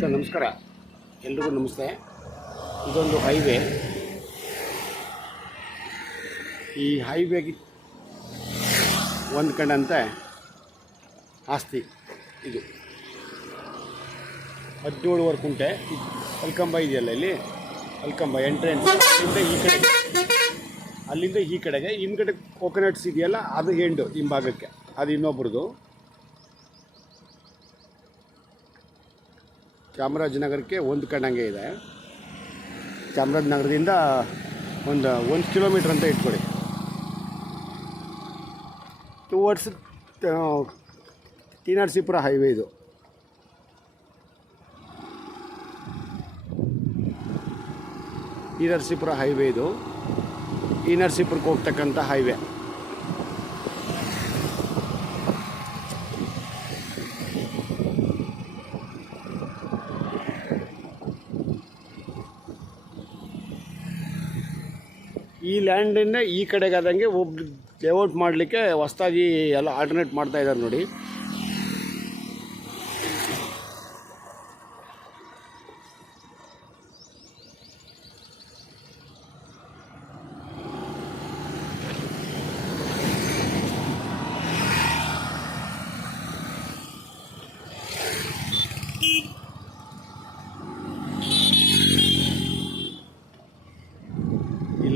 Sir ನಮಸ್ಕಾರ, ಎಲ್ರಿಗೂ ನಮಸ್ತೆ. ಇದೊಂದು ಹೈವೇ. ಈ ಹೈವೇಗೆ ಹೊಂದ್ಕೊಂಡಂತೆ ಆಸ್ತಿ ಇದು 17 ಕುಂಟೆ. ಅಲ್ಕಂಬ ಇದೆಯಲ್ಲ, ಇಲ್ಲಿ ಅಲ್ಕಂಬ ಎಂಟ್ರೆನ್ಸ್ ಅಲ್ಲಿಂದ ಈ ಕಡೆಗೆ ಹಿಂದ್ಗಡೆ ಕೋಕೋನಟ್ಸ್ ಇದೆಯಲ್ಲ, ಅದು ಎಂಡು ಹಿಂಭಾಗಕ್ಕೆ, ಅದು ಇನ್ನೊಬ್ರದ್ದು. ಚಾಮರಾಜನಗರಕ್ಕೆ ಹೊಂದ್ಕೊಂಡಂಗೆ ಇದೆ. ಚಾಮರಾಜನಗರದಿಂದ ಒಂದು 1 ಕಿಲೋಮೀಟ್ರ್ ಅಂತ ಇಟ್ಕೊಳ್ಳಿ. ಟುವರ್ಡ್ಸ್ ಟಿ ನರಸೀಪುರ ಹೈವೇ ಇದು. ಟಿ ನರಸೀಪುರ ಹೈವೇ ಇದು. ಟಿ ನರಸೀಪುರಕ್ಕೆ ಹೋಗ್ತಕ್ಕಂಥ ಹೈವೇ. ಈ ಲ್ಯಾಂಡಿಂದ ಈ ಕಡೆಗೆ ಆದಂಗೆ ಒಬ್ರು ಲೇಔಟ್ ಮಾಡಲಿಕ್ಕೆ ಹೊಸದಾಗಿ ಎಲ್ಲ ಆಲ್ಟರ್ನೇಟ್ ಮಾಡ್ತಾ ಇದ್ದಾರೆ ನೋಡಿ.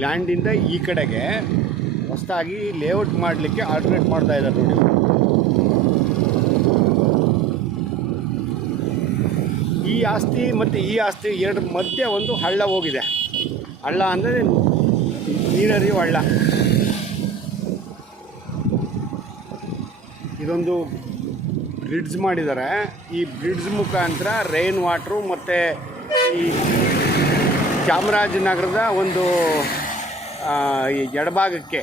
ಲ್ಯಾಂಡಿಂದ ಈ ಕಡೆಗೆ ಹೊಸದಾಗಿ ಲೇಔಟ್ ಮಾಡಲಿಕ್ಕೆ ಆಲ್ಟರ್ನೇಟ್ ಮಾಡ್ತಾ ಇದ್ದಾರೆ ನೋಡಿ. ಈ ಆಸ್ತಿ ಮತ್ತು ಈ ಆಸ್ತಿ ಎರಡರ ಮಧ್ಯೆ ಒಂದು ಹಳ್ಳ ಹೋಗಿದೆ. ಹಳ್ಳ ಅಂದರೆ ನೀರರಿಯುವ ಹಳ್ಳ. ಇದೊಂದು ಬ್ರಿಡ್ಜ್ ಮಾಡಿದ್ದಾರೆ. ಈ ಬ್ರಿಡ್ಜ್ ಮುಖಾಂತರ ರೈನ್ ವಾಟ್ರು ಮತ್ತು ಈ ಚಾಮರಾಜನಗರದ ಒಂದು ಎಡಭಾಗಕ್ಕೆ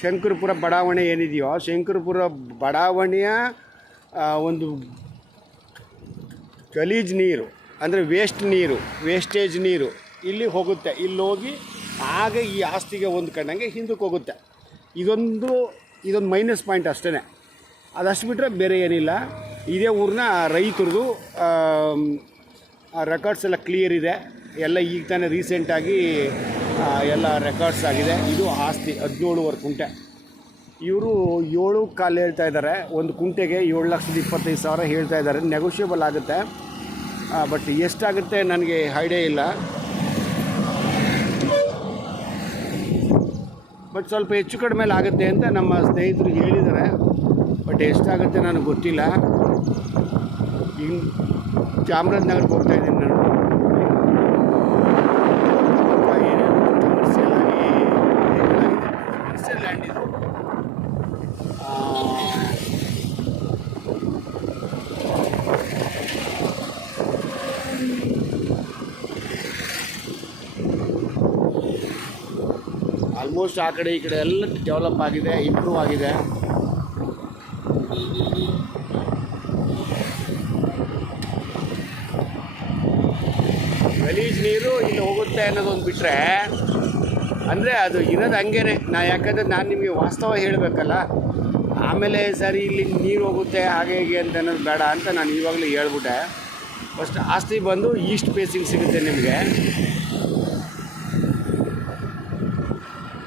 ಶಂಕರಪುರ ಬಡಾವಣೆ ಏನಿದೆಯೋ, ಶಂಕರಪುರ ಬಡಾವಣೆಯ ಒಂದು ಗಲೀಜು ನೀರು ಅಂದರೆ ವೇಸ್ಟೇಜ್ ನೀರು ಇಲ್ಲಿ ಹೋಗುತ್ತೆ. ಇಲ್ಲಿ ಹೋಗಿ ಆಗ ಈ ಆಸ್ತಿಗೆ ಹೊಂದ್ಕೊಂಡಂಗೆ ಹಿಂದಕ್ಕೆ ಹೋಗುತ್ತೆ. ಇದೊಂದು ಮೈನಸ್ ಪಾಯಿಂಟ್ ಅಷ್ಟೇ. ಅದಷ್ಟು ಬಿಟ್ಟರೆ ಬೇರೆ ಏನಿಲ್ಲ. ಇದೇ ಊರಿನ ರೈತರದು ರೆಕಾರ್ಡ್ಸ್ ಎಲ್ಲ ಕ್ಲಿಯರ್ ಇದೆ. ಎಲ್ಲ ಈಗ ತಾನೇ ರೀಸೆಂಟಾಗಿ ಎಲ್ಲ ರೆಕಾರ್ಡ್ಸ್ ಆಗಿದೆ. ಇದು ಆಸ್ತಿ 17 ಕುಂಟೆ. ಇವರು 7.25 ಹೇಳ್ತಾ ಇದ್ದಾರೆ. ಒಂದು ಕುಂಟೆಗೆ 7,25,000 ಹೇಳ್ತಾ ಇದ್ದಾರೆ. ನೆಗೋಷಿಯಬಲ್ ಆಗುತ್ತೆ, ಬಟ್ ಎಷ್ಟಾಗುತ್ತೆ ನನಗೆ ಐಡಿಯಾ ಇಲ್ಲ. ಬಟ್ ಸ್ವಲ್ಪ ಹೆಚ್ಚು ಕಡಿಮೆ ಆಗುತ್ತೆ ಅಂತ ನಮ್ಮ ಸ್ನೇಹಿತರು ಹೇಳಿದ್ದಾರೆ. ಬಟ್ ಎಷ್ಟಾಗುತ್ತೆ ನನಗೆ ಗೊತ್ತಿಲ್ಲ. ಈಗ ಚಾಮರಾಜನಗರಕ್ಕೆ ಹೋಗ್ತಾಯಿದ್ದೀನಿ ನಾನು. ಲ್ಯಾಂಡ್ ಇದು. ಆಲ್ಮೋಸ್ಟ್ ಆ ಕಡೆ ಈ ಕಡೆ ಎಲ್ಲ ಡೆವಲಪ್ ಆಗಿದೆ, ಇಂಪ್ರೂವ್ ಆಗಿದೆ. ಗಲೀಜು ನೀರು ಇಲ್ಲಿ ಹೋಗುತ್ತೆ ಅನ್ನೋದೊಂದು ಬಿಟ್ಟರೆ, ಅಂದರೆ ಅದು ಇರೋದು ಹಂಗೇನೆ. ಯಾಕಂದರೆ ನಾನು ನಿಮಗೆ ವಾಸ್ತವ ಹೇಳಬೇಕಲ್ಲ. ಆಮೇಲೆ ಸರಿ ಇಲ್ಲಿ ನೀರು ಹೋಗುತ್ತೆ ಹಾಗೆ ಹೀಗೆ ಅಂತ ಅನ್ನೋದು ಬೇಡ ಅಂತ ನಾನು ಇವಾಗಲೇ ಹೇಳ್ಬಿಟ್ಟೆ. ಫಸ್ಟ್ ಆಸ್ತಿ ಬಂದು ಈಸ್ಟ್ ಫೇಸಿಂಗ್ ಸಿಗುತ್ತೆ ನಿಮಗೆ.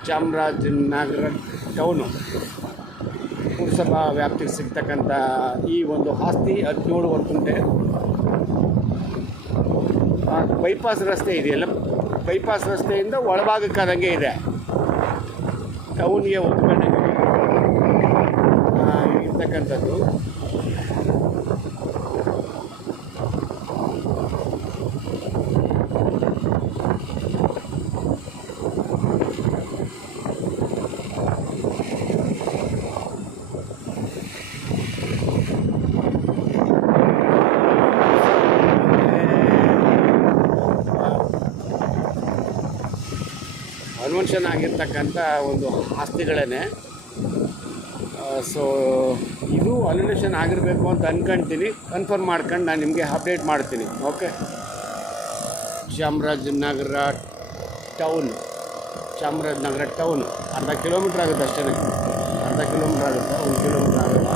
ಚಾಮರಾಜನಗರ ಟೌನು ಪುರಸಭಾ ವ್ಯಾಪ್ತಿಗೆ ಸಿಗ್ತಕ್ಕಂಥ ಈ ಒಂದು ಆಸ್ತಿ 17 ಕುಂಟೆ. ಬೈಪಾಸ್ ರಸ್ತೆ ಇದೆಯಲ್ಲ, ಬೈಪಾಸ್ ರಸ್ತೆಯಿಂದ ಒಳಭಾಗಕ್ಕಾದಂಗೆ ಇದೆ. ಟೌನ್ಗೆ ಹೊಂದ್ಕೊಂಡಂಗೆ ಇರ್ತಕ್ಕಂಥದ್ದು. ಕನ್ವರ್ಷನ್ ಆಗಿರ್ತಕ್ಕಂಥ ಒಂದು ಆಸ್ತಿಗಳೇ. ಸೊ ಇದು ಅಲ್ಯುಲೇಷನ್ ಆಗಿರಬೇಕು ಅಂತ ಅಂದ್ಕೊಳ್ತೀನಿ. ಕನ್ಫರ್ಮ್ ಮಾಡ್ಕೊಂಡು ನಾನು ನಿಮಗೆ ಅಪ್ಡೇಟ್ ಮಾಡ್ತೀನಿ. ಓಕೆ. ಚಾಮರಾಜನಗರ ಟೌನ್ ಅರ್ಧ ಕಿಲೋಮೀಟ್ರ್ ಆಗುತ್ತೆ ಅಷ್ಟೇ. ಅರ್ಧ ಕಿಲೋಮೀಟ್ರ್ ಆಗುತ್ತೆ, 1 ಕಿಲೋಮೀಟ್ರ್ ಆಗುತ್ತೆ.